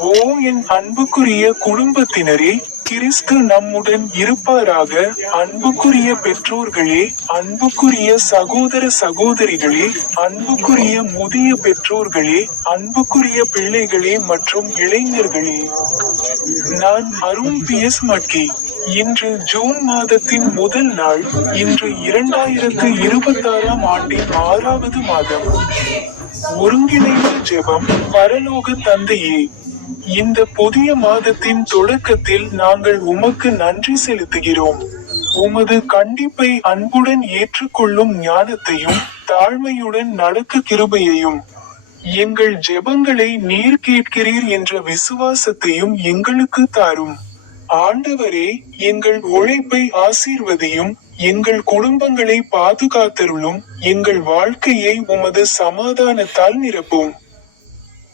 ஓ என் அன்புக்குரிய குடும்பத்தினரே, கிறிஸ்து நம்முடன் இருப்பாராக. அன்புக்குரிய பெற்றோர்களே, அன்புக்குரிய சகோதர சகோதரிகளே, அன்புக்குரிய முதிய பெற்றோர்களே, அன்புக்குரிய பிள்ளைகளே மற்றும் இளைஞர்களே. நான் அருண் பி.எஸ். மட்கி. இன்று ஜூன் மாதத்தின் முதல் நாள். இன்று 2026ஆம் ஆண்டின் 6வது மாதம். ஒருங்கிணைந்த ஜெபம். பரலோக தந்தையே, இந்த புதிய மாதத்தின் தொடக்கத்தில் நாங்கள் உமக்கு நன்றி செலுத்துகிறோம். உமது கண்டிப்பை அன்புடன் ஏற்றுக்கொள்ளும் ஞானத்தையும் தாழ்மையுடன் நடக்க கிருபையையும், எங்கள் ஜெபங்களை நீர் கேட்கிறீர் என்ற விசுவாசத்தையும் எங்களுக்கு தாரும். ஆண்டவரே, எங்கள் உழைப்பை ஆசீர்வதியும், எங்கள் குடும்பங்களை பாதுகாத்தருளும், எங்கள் வாழ்க்கையை உமது சமாதானத்தால் நிரப்பும்.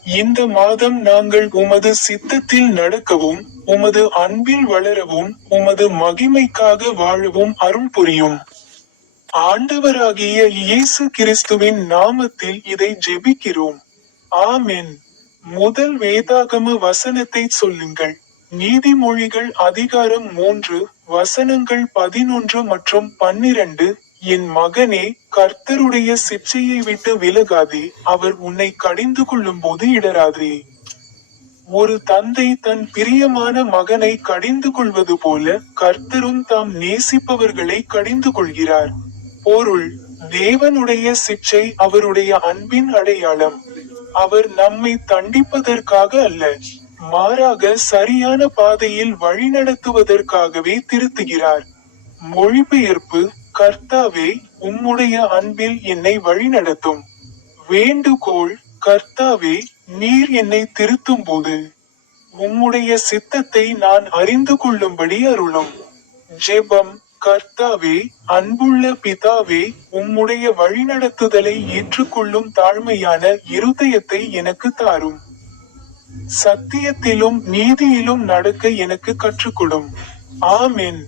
இந்த மாதம் நாங்கள் உமது சித்தத்தில் நடக்கவும், உமது அன்பில் வளரவும், உமது மகிமைக்காக வாழவும் அருள் புரியும். ஆண்டவராகிய இயேசு கிறிஸ்துவின் நாமத்தில் இதை ஜெபிக்கிறோம். ஆமென். முதல் வேதாகம வசனத்தை சொல்லுங்கள். நீதிமொழிகள் அதிகாரம் 3, வசனங்கள் 11 மற்றும் 12. என் மகனே, கர்த்தருடைய சிட்சையை விட்டு விலகாதே, அவர் உன்னை கடிந்து கொள்ளும்போது இடராதே. ஒரு தந்தை தன் பிரியமான மகனை கடிந்து கொள்வது போல, கர்த்தரும் தாம் நேசிப்பவர்களை கடிந்து கொள்கிறார். பொருள்: தேவனுடைய சிட்சை அவருடைய அன்பின் அடையாளம். அவர் நம்மை தண்டிப்பதற்காக அல்ல, மாறாக சரியான பாதையில் வழிநடத்துவதற்காகவே திருத்துகிறார். மொழிபெயர்ப்பு: கர்த்தாவே, உம்முடைய அன்பில் என்னை வழிநடத்தும். வேண்டுகோள்: கர்த்தாவே, நீர் என்னை திருத்தும்போது உம்முடைய சித்தத்தை நான் அறிந்து கொள்ளும்படி அருளும். ஜெபம்: கர்த்தாவே, அன்புள்ள பிதாவே, உம்முடைய வழிநடத்துதலை ஏற்றுக்கொள்ளும் தாழ்மையான இருதயத்தை எனக்கு தாரும். சத்தியத்திலும் நீதியிலும் நடக்க எனக்கு கற்றுக்கொடும். ஆமென்.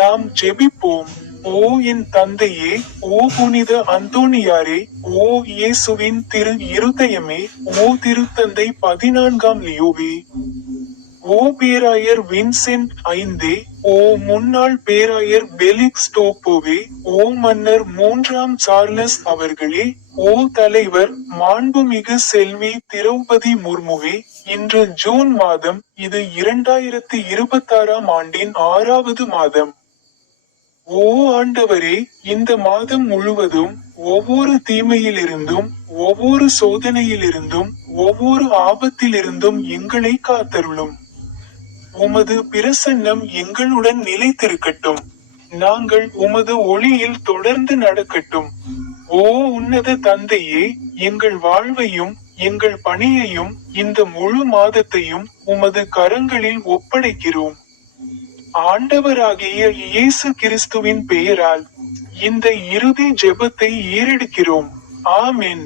நாம் ஜெபிப்போம். ஓ என் தந்தையே, ஓ புனித அந்தோணியாரே, ஓ இயேசுவின் திரு இருதயமே, ஓ திருத்தந்தை 14ஆம் லியோவே, ஓ பேராயர் வின்சென்ட் ஐந்தே, ஓ முன்னாள் பேராயர் பெலிக்ஸ் டோப்போவே, ஓ மன்னர் 3ஆம் சார்லஸ் அவர்களே, ஓ தலைவர் மாண்புமிகு செல்வி திரௌபதி முர்முவே, இன்று ஜூன் மாதம். இது 2026ஆம் ஆண்டின் 6வது மாதம். ஓ ஆண்டவரே, இந்த மாதம் முழுவதும் ஒவ்வொரு தீமையிலிருந்தும், ஒவ்வொரு சோதனையிலிருந்தும், ஒவ்வொரு ஆபத்திலிருந்தும் எங்களை காத்தருளும். உமது பிரசன்னம் எங்களுடன் நிலைத்திருக்கட்டும். நாங்கள் உமது ஒளியில் தொடர்ந்து நடக்கட்டும். ஓ உன்னத தந்தையே, எங்கள் வாழ்வையும் எங்கள் பணியையும் இந்த முழு மாதத்தையும் உமது கரங்களில் ஒப்படைக்கிறோம். ஆண்டவராகிய இயேசு கிறிஸ்துவின் பெயரால் இந்த இறுதி ஜெபத்தை ஏறெடுக்கிறோம். ஆமென்.